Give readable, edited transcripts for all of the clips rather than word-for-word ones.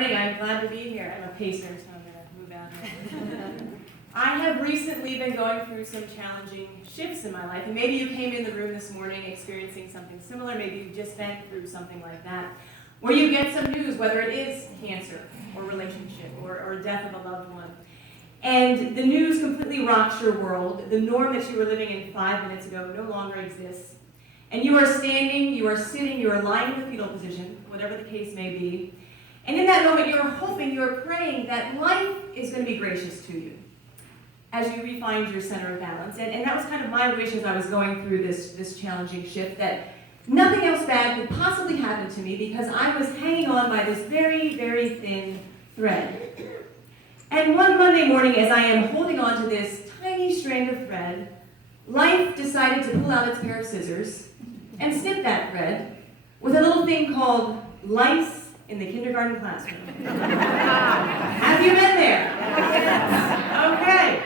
morning. I'm glad to be here. I'm a pacer, so I'm going to move out here. I have recently been going through some challenging shifts in my life, and maybe you came in the room this morning experiencing something similar. Maybe you've just been through something like that, where you get some news, whether it is cancer or relationship or death of a loved one. And the news completely rocks your world. The norm that you were living in 5 minutes ago no longer exists. And you are standing, you are sitting, you are lying in the fetal position, whatever the case may be. And in that moment, you're hoping, you're praying that life is going to be gracious to you as you refine your center of balance. And that was kind of my wish as I was going through this challenging shift, that nothing else bad could possibly happen to me because I was hanging on by this very, very thin thread. And one Monday morning, as I am holding on to this tiny strand of thread, life decided to pull out its pair of scissors and snip that thread with a little thing called lice in the kindergarten classroom. Have you been there? Okay.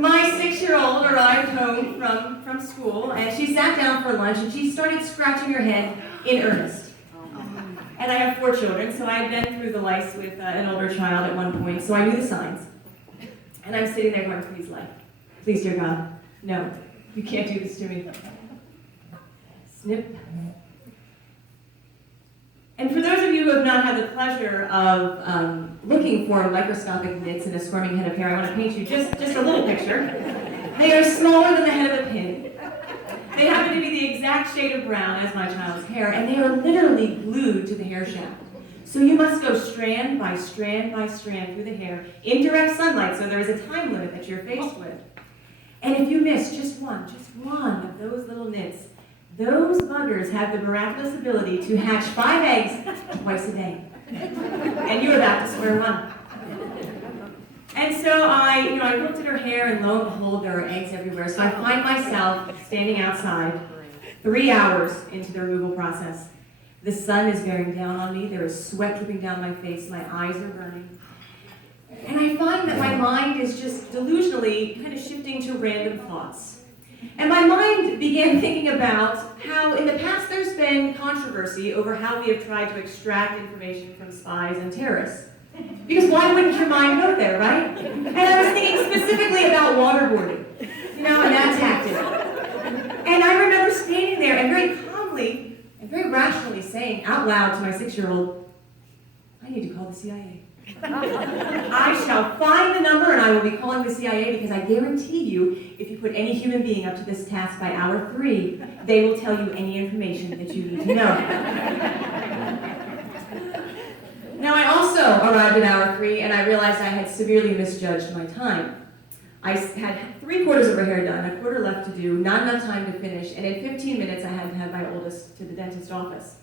My 6-year-old arrived home from school, and she sat down for lunch, and she started scratching her head in earnest. And I have 4 children, so I had been through the lice with an older child at one point, so I knew the signs. And I'm sitting there going, please, life. Please, dear God, no, you can't do this to me. Snip. And for those of you who have not had the pleasure of looking for microscopic nits in a squirming head of hair, I want to paint you just a little picture. They are smaller than the head of a pin. They happen to be the exact shade of brown as my child's hair, and they are literally glued to the hair shaft. So you must go strand by strand by strand through the hair in direct sunlight, so there is a time limit that you're faced with. And if you miss just one of those little nits, those buggers have the miraculous ability to hatch 5 eggs twice a day. And you're about to square one. And so I looked at her hair, and lo and behold, there are eggs everywhere. So I find myself standing outside 3 hours into the removal process. The sun is bearing down on me. There is sweat dripping down my face. My eyes are burning. And I find that my mind is just delusionally kind of shifting to random thoughts. And my mind began thinking about how in the past there's been controversy over how we have tried to extract information from spies and terrorists. Because why wouldn't your mind go there, right? And I was thinking specifically about waterboarding, and that tactic. And I remember standing there and very calmly and very rationally saying out loud to my 6-year-old, I need to call the CIA. I shall find the number and I will be calling the CIA because I guarantee you, if you put any human being up to this task by hour 3, they will tell you any information that you need to know. Now, I also arrived at hour 3 and I realized I had severely misjudged my time. I had 3/4 of her hair done, a quarter left to do, not enough time to finish, and in 15 minutes I had to have my oldest to the dentist office.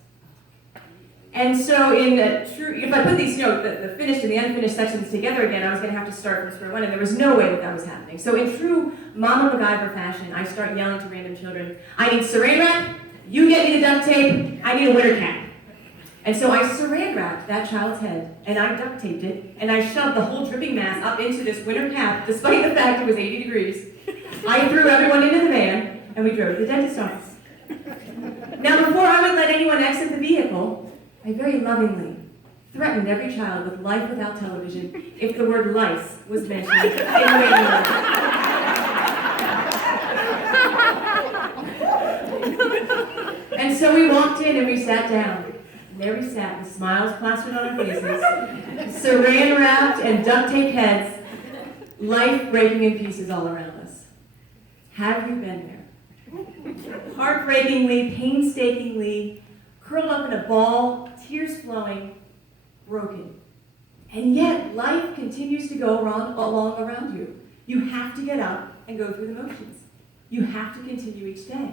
And so if I put these, the finished and the unfinished sections together again, I was going to have to start from square one, and there was no way that was happening. So in true Mama MacGyver fashion, I start yelling to random children, I need saran wrap, you get me the duct tape, I need a winter cap. And so I saran wrapped that child's head, and I duct taped it, and I shoved the whole dripping mass up into this winter cap, despite the fact it was 80 degrees. I threw everyone into the van, and we drove to the dentist office. Now, before I would let anyone exit the vehicle, I very lovingly threatened every child with life without television if the word lice was mentioned in the waiting room. And so we walked in and we sat down. And there we sat with smiles plastered on our faces, saran wrapped and duct taped heads, life breaking in pieces all around us. Have you been there? Heartbreakingly, painstakingly, curled up in a ball, tears flowing, broken. And yet, life continues to go along around you. You have to get up and go through the motions. You have to continue each day.